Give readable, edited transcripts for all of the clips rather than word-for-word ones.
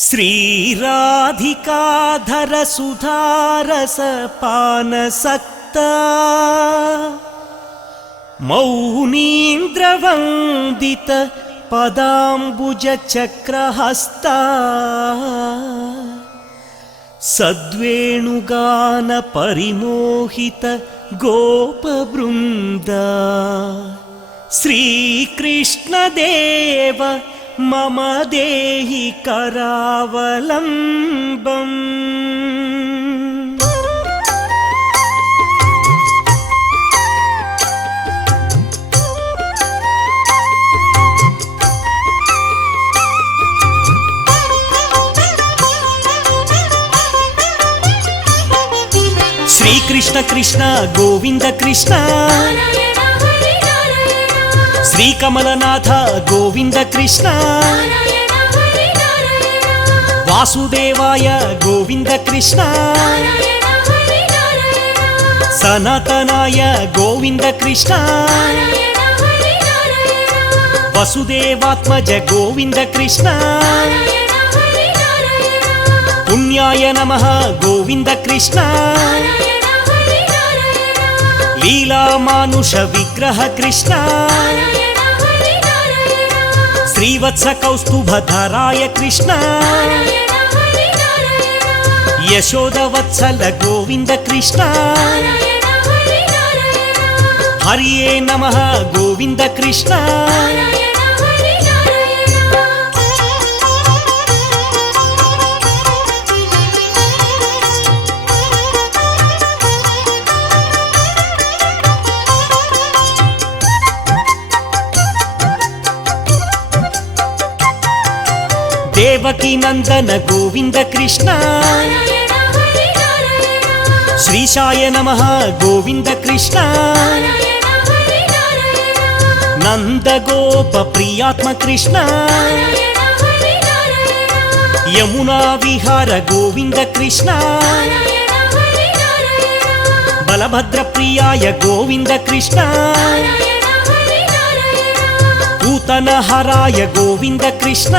श्रीराधिकाधर सुधारस पानसक्ता मौनीन्द्रवन्दित पदाम्बुज चक्रहस्ता सद्वेणुगान परिमोहित गोपवृन्दा श्रीकृष्णदेव मम देहि करावलम्बम्। श्री कृष्ण कृष्ण गोविंद कृष्ण श्री कमलनाथ गोविंद कृष्ण वासुदेवाय गोविंद कृष्ण सनातनाय गोविंद कृष्ण वसुदेवात्मज गोविंद कृष्ण पुण्याय नमः गोविंद कृष्ण लीला मानुष विग्रह कृष्ण श्रीवत्स कौस्तुभधराय कृष्ण यशोदवत्सल गोविंद कृष्ण हरिये नमः गोविंद कृष्ण। देवकी नंदन गोविंद कृष्ण श्रीशाय नमः गोविंद कृष्ण नंद गोप प्रियात्म कृष्ण यमुना विहार गोविंद कृष्ण बलभद्र प्रियाय गोविंद कृष्ण पूतन हराय गोविंद कृष्ण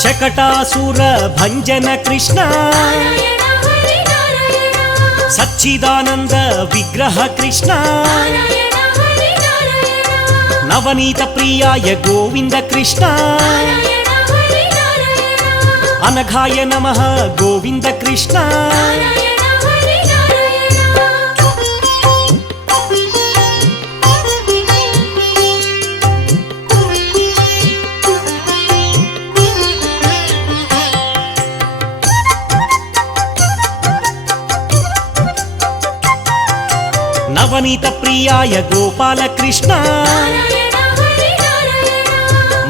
शकटासुर भंजन कृष्ण सच्चिदानंद विग्रह कृष्ण नवनीत प्रियाय गोविंद कृष्ण अनघाय नमः गोविंद कृष्ण। नवनीत प्रियाय गोपाल कृष्ण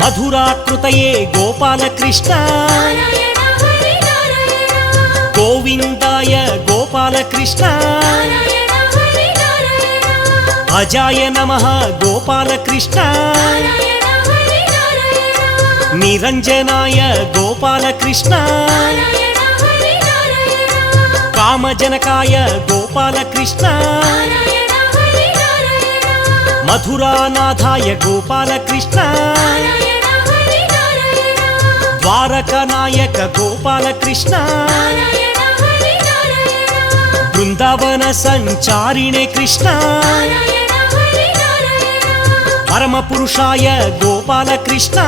मधुराकृतये गोपाल कृष्ण गोविंदाय गोपाल कृष्ण अजाय नमः गोपाल कृष्ण निरंजनाय गोपाल कृष्ण कामजनकाय गोपाल कृष्ण मधुरानाथाय गोपाल कृष्ण द्वारकानायक गोपाल कृष्ण वृंदावन संचारिणे कृष्ण परम पुरुषाय गोपाल कृष्ण।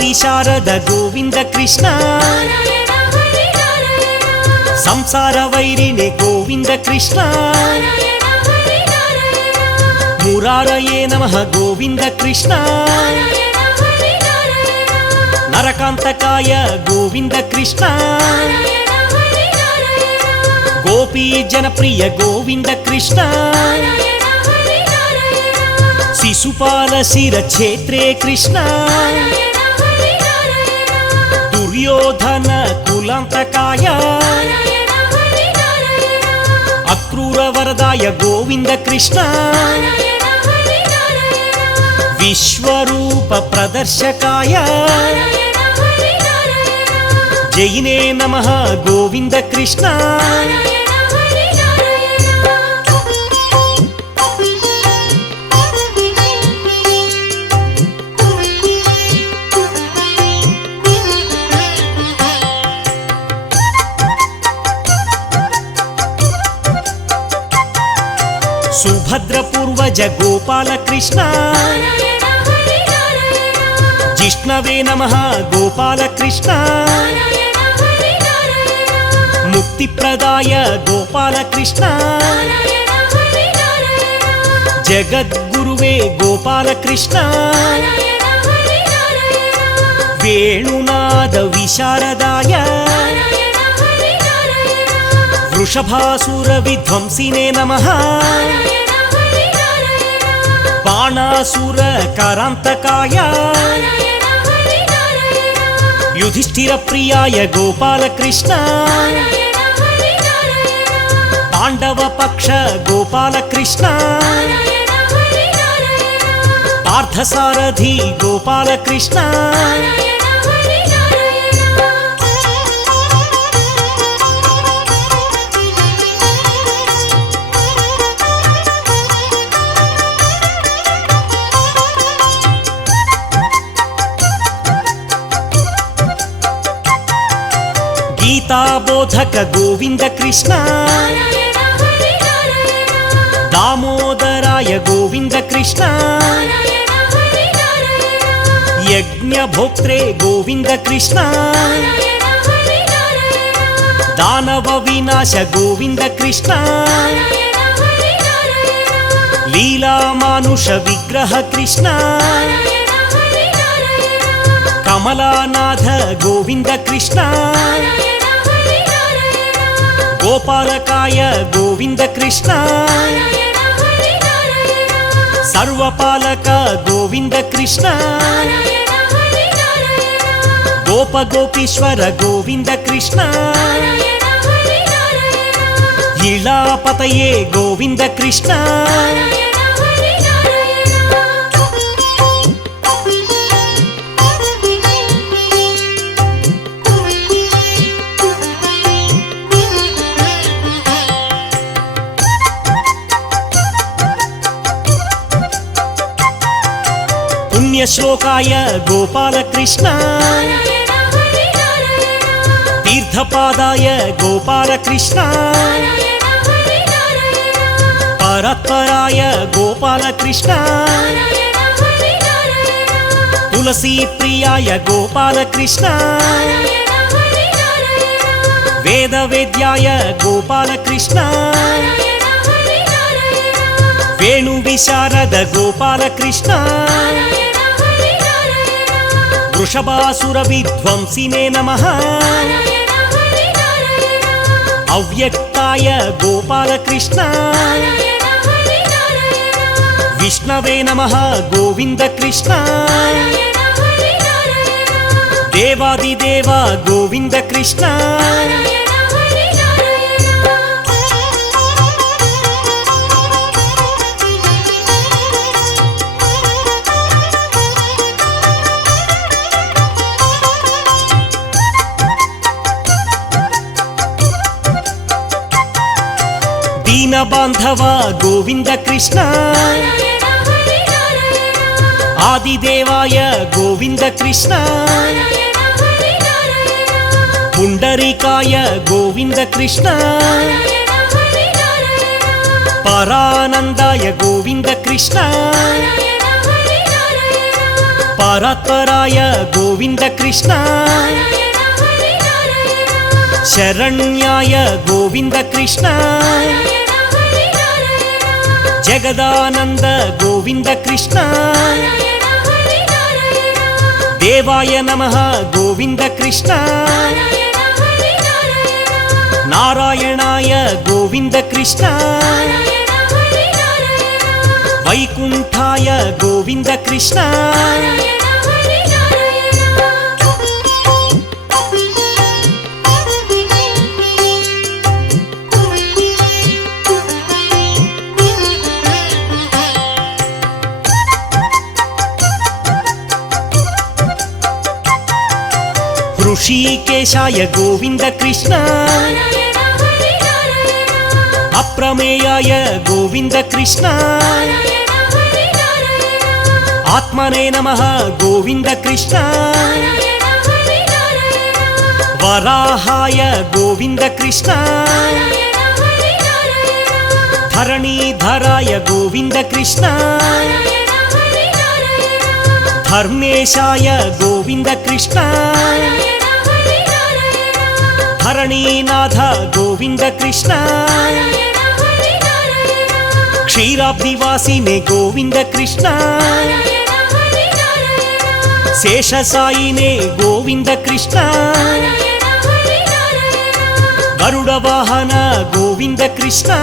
विशारद गोविंद कृष्ण संसार वैरिणे गोविंद कृष्ण मुरारये नमः गोविंद कृष्ण नरकांतकाय गोविंद कृष्ण गोपी जनप्रिय गोविंद कृष्ण शिशुपाल शिरक्षेत्रे कृष्ण दुर्योधन कुलांतकाय अक्रूर वरदाय गोविंद कृष्ण విశ్వరూప ప్రదర్శకాయ జయినే నమః గోవింద కృష్ణ సుభద్ర పూర్వజ గోపాల కృష్ణ జిష్ణవే నమః గోపాల కృష్ణ ముక్తిప్రదాయ గోపాల కృష్ణ జగద్గురువే గోపాల కృష్ణ వేణునాద విశారదాయ వృషభాసుర విధ్వంసినే నమః బాణాసుర కరాంతకాయ యుధిష్ఠిర ప్రియాయ గోపాల కృష్ణ పాండవ పక్ష గోపాల కృష్ణ పార్థసారథి గోపాల కృష్ణ గీతాబోధక గోవింద కృష్ణ దామోదరాయ గోవింద కృష్ణ యజ్ఞభోక్త్రే గోవింద కృష్ణ దానవ వినాశ గోవింద కృష్ణ లీలామానుష విగ్రహ కృష్ణ కమలానాథ గోవింద కృష్ణ గోపాలకాయ గోవింద కృష్ణ సర్వపాలక గోవింద కృష్ణ గోప గోపీశ్వర గోవింద కృష్ణ ఇళాపతయే గోవింద కృష్ణ పుణ్యశ్లోకాయ గోపాల కృష్ణ తీర్థపాదాయ గోపాల కృష్ణ పరత్పరాయ గోపాల కృష్ణ తులసీ ప్రియాయ గోపాల కృష్ణ వేద వేద్యాయ గోపాల కృష్ణ వేణు విశారద గోపాల కృష్ణ వృషభాసుర విధ్వంసినే నమః అవ్యక్తాయ గోపాల కృష్ణ విష్ణవే నమః గోవింద కృష్ణ దేవాదిదేవ గోవింద కృష్ణ దీన బాంధవ గోవింద కృష్ణ ఆదిదేవాయ గోవింద కృష్ణ పుండరీకాయ గోవింద కృష్ణ పరానందాయ గోవింద కృష్ణ పరాత్పరాయ గోవింద కృష్ణ శరణ్యాయ గోవింద కృష్ణ జగదానంద గోవింద కృష్ణ దేవాయ నమః గోవింద కృష్ణ నారాయణాయ గోవింద కృష్ణ వైకుంఠాయ గోవింద కృష్ణ ऋषिकेशाय गोविन्द कृष्ण अप्रमेयाय गोविन्द कृष्ण आत्मने नमः गोविन्द कृष्ण वराहाय गोविन्द कृष्ण धरणीधराय गोविन्द कृष्ण धर्मेशाय गोविन्द कृष्ण धरणीनाथ गोविन्द कृष्ण क्षीराब्धिवासिने गोविन्द कृष्ण शेषसायिने गोविन्द कृष्ण गरुडवाहन गोविन्द कृष्ण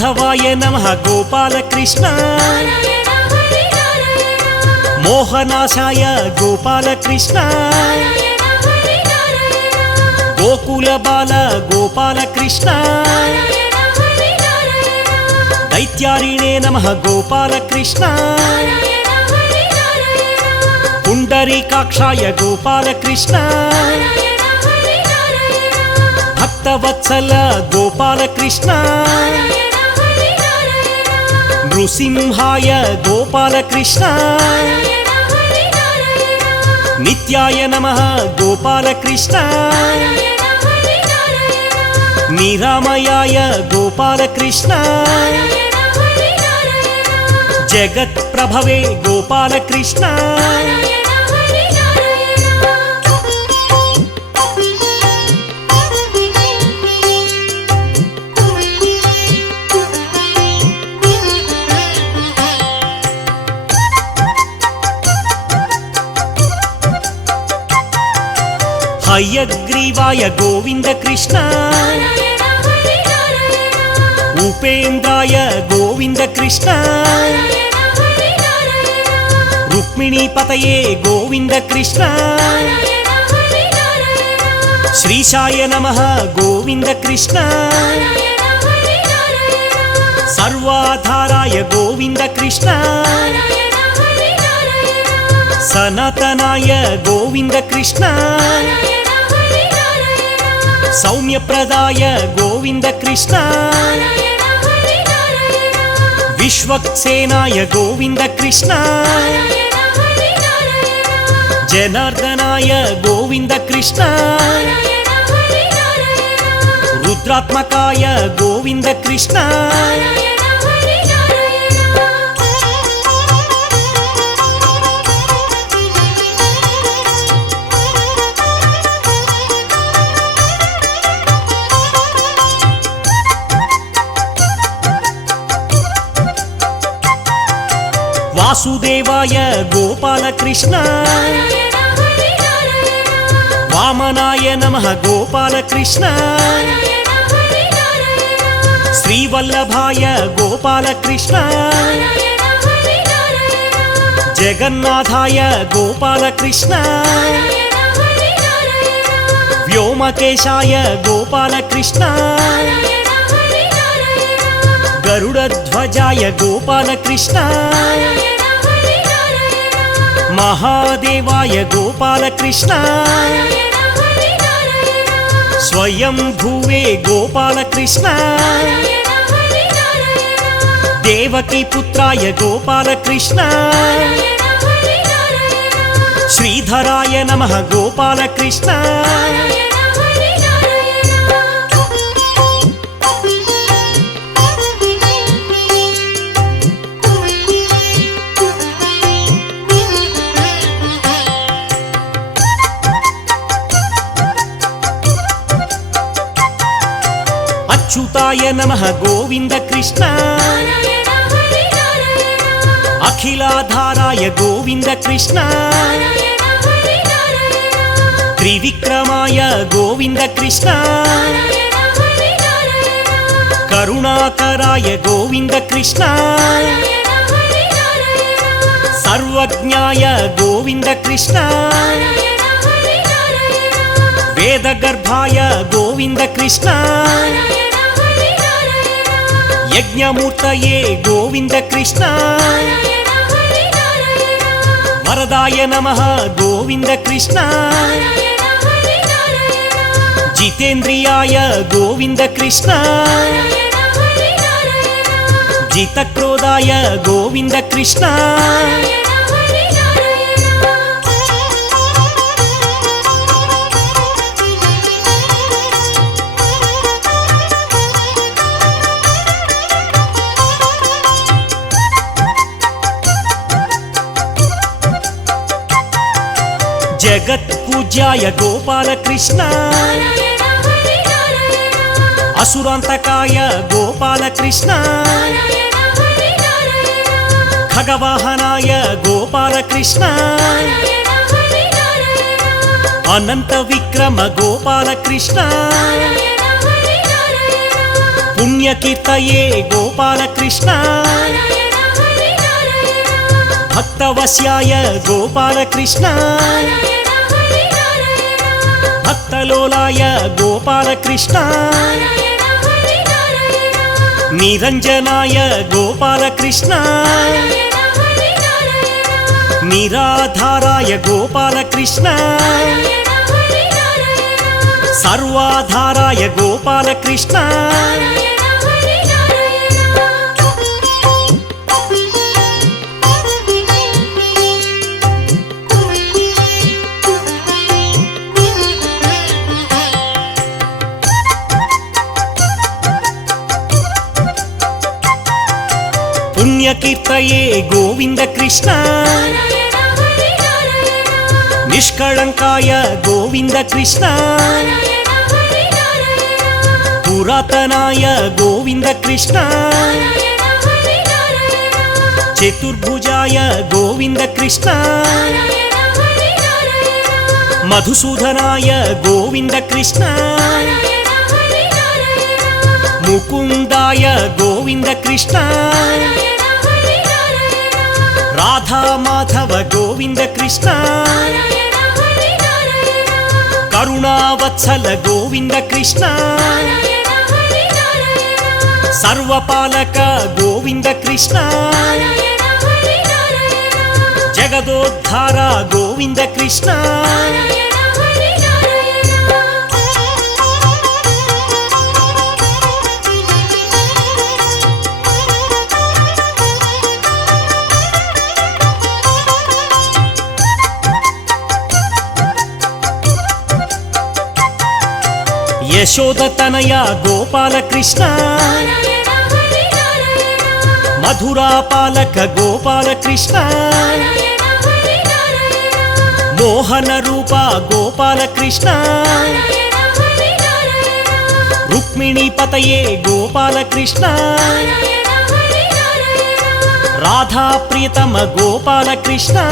माधवाय नमः गोपाल कृष्ण मोहनाशाय गोपाल कृष्ण गोकुल बाल गोपाल कृष्ण दैत्यारिणे नमः गोपाल कृष्ण पुंडरीकाक्षाय गोपाल कृष्ण भक्तवत्सल गोपाल कृष्ण नृसिंहाय गोपाल कृष्ण नित्याय नमः गोपाल कृष्ण निरामयाय गोपाल कृष्ण जगत् प्रभवे गोपाल कृष्ण हयग्रीवाय गोविन्द कृष्ण उपेन्द्राय गोविन्द कृष्ण रुक्मिणीपतये गोविन्द कृष्ण श्रीशाय नमः गोविन्द कृष्ण सर्वाधाराय गोविन्द कृष्ण सनातनाय गोविन्द कृष्ण सौम्यप्रदाय गोविन्द कृष्ण विश्वक्सेनाय गोविन्द कृष्ण जनार्दनाय गोविन्द कृष्ण रुद्रात्मकाय गोविन्द कृष्ण वासुदेवाय गोपाल कृष्ण वामनाय नमः गोपाल कृष्ण श्रीवल्लभाय गोपाल कृष्ण जगन्नाथाय गोपाल कृष्ण व्योमकेशाय गोपाल कृष्ण गरुडध्वजाय गोपाल कृष्ण महादेवाय गोपाल कृष्ण स्वयंभुवे गोपाल कृष्ण देवकी पुत्राय गोपाल कृष्ण श्रीधराय नमः गोपाल कृष्ण अच्युताय नमः गोविन्द कृष्ण अखिलाधाराय गोविन्द कृष्ण त्रिविक्रमाय गोविन्द कृष्ण करुणाकराय गोविन्द कृष्ण सर्वज्ञाय गोविन्द कृष्ण वेदगर्भाय गोविन्द कृष्ण यज्ञमूर्तये गोविन्द कृष्ण वरदाय नमः गोविन्द कृष्ण जितेन्द्रियाय गोविन्द कृष्ण जितक्रोधाय गोविन्द कृष्ण जगत्पूज्याय गोपाल कृष्ण असुरान्तकाय गोपाल कृष्ण खगवाहनाय गोपाल कृष्ण अनंत विक्रम गोपाल कृष्ण पुण्यकीर्तये गोपाल कृष्ण भक्तवश्याय गोपाल कृष्ण भक्तलोलाय गोपाल कृष्ण निरंजनाय गोपाल कृष्ण निराधाराय गोपाल कृष्ण सर्वाधाराय गोपाल कृष्ण पुण्यकीर्तये गोविन्द कृष्ण निष्कळंकाय गोविन्द कृष्ण पुरातनाय गोविन्द कृष्ण चतुर्भुजाय गोविन्द कृष्ण मधुसूदनाय गोविन्द कृष्ण मुकुंदाय गोविन्द कृष्ण राधा माधव गोविन्द कृष्ण करुणावत्सल गोविन्द कृष्ण सर्वपालक गोविन्द कृष्ण जगदोद्धार गोविन्द कृष्ण यशोदतनया गोपाल कृष्ण मधुरा पालक गोपाल कृष्ण मोहन रूपा गोपाल कृष्ण रुक्मिणी पतये गोपाल कृष्ण राधा प्रियतम गोपाल कृष्ण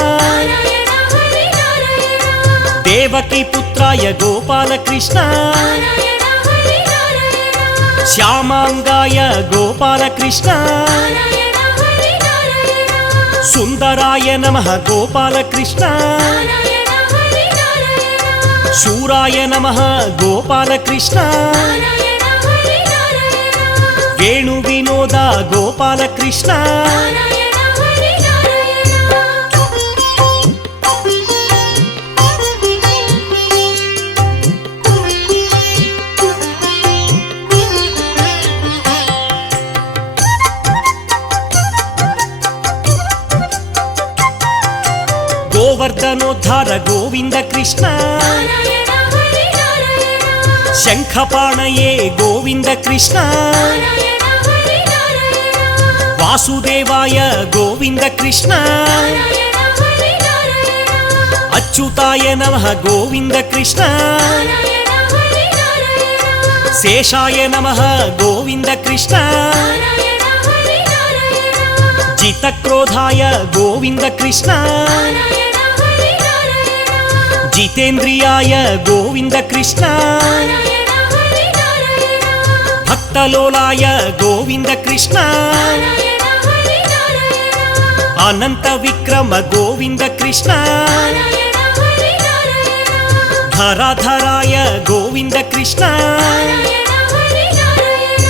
देवकी पुत्राय गोपाल कृष्ण श्यामांगाय गोपाल कृष्ण सुंदराय नमः गोपाल कृष्ण शूराय नमः गोपाल कृष्ण वेणु विनोद गोपाल कृष्ण गोवर्धनोद्धार गोविन्द कृष्ण शंखपाणये गोविन्द कृष्ण वासुदेवाय गोविन्द कृष्ण अच्युताय नमः गोविन्द कृष्ण शेषाय नमः गोविन्द कृष्ण जितक्रोधाय गोविन्द कृष्ण जितेन्द्रियाय गोविन्द कृष्ण भक्तलोलाय गोविन्द कृष्ण అనంత విక్రమ గోవింద కృష్ణ నారాయణ హరి నారాయణ ధరాధరాయ గోవింద కృష్ణ నారాయణ హరి నారాయణ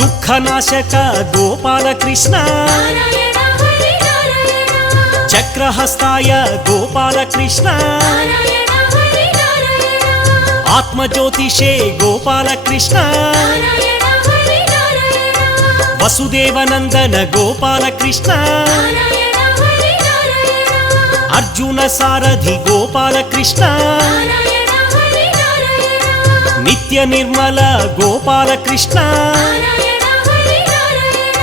దుఃఖనాశక గోపాల కృష్ణ నారాయణ హరి నారాయణ చక్రహస్తాయ గోపాల కృష్ణ నారాయణ హరి నారాయణ ఆత్మజ్యోతిషే గోపాల కృష్ణ నారాయణ హరి నారాయణ వసుదేవనందన గోపాల కృష్ణ నారాయణ హరి నారాయణ అర్జున సారథి గోపాల కృష్ణ నారాయణ హరి నారాయణ నిత్య నిర్మల గోపాల కృష్ణ నారాయణ హరి నారాయణ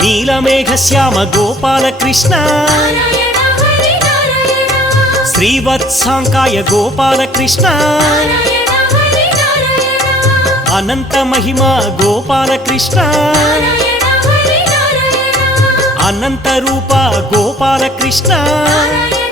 నీలమేఘ శ్యామ గోపాల కృష్ణ నారాయణ హరి నారాయణ శ్రీవత్సాంకాయ గోపాల కృష్ణ నారాయణ హరి నారాయణ అనంత మహిమ గోపాల కృష్ణ నారాయణ హరి నారాయణ అనంత రూప గోపాల కృష్ణ నారాయణ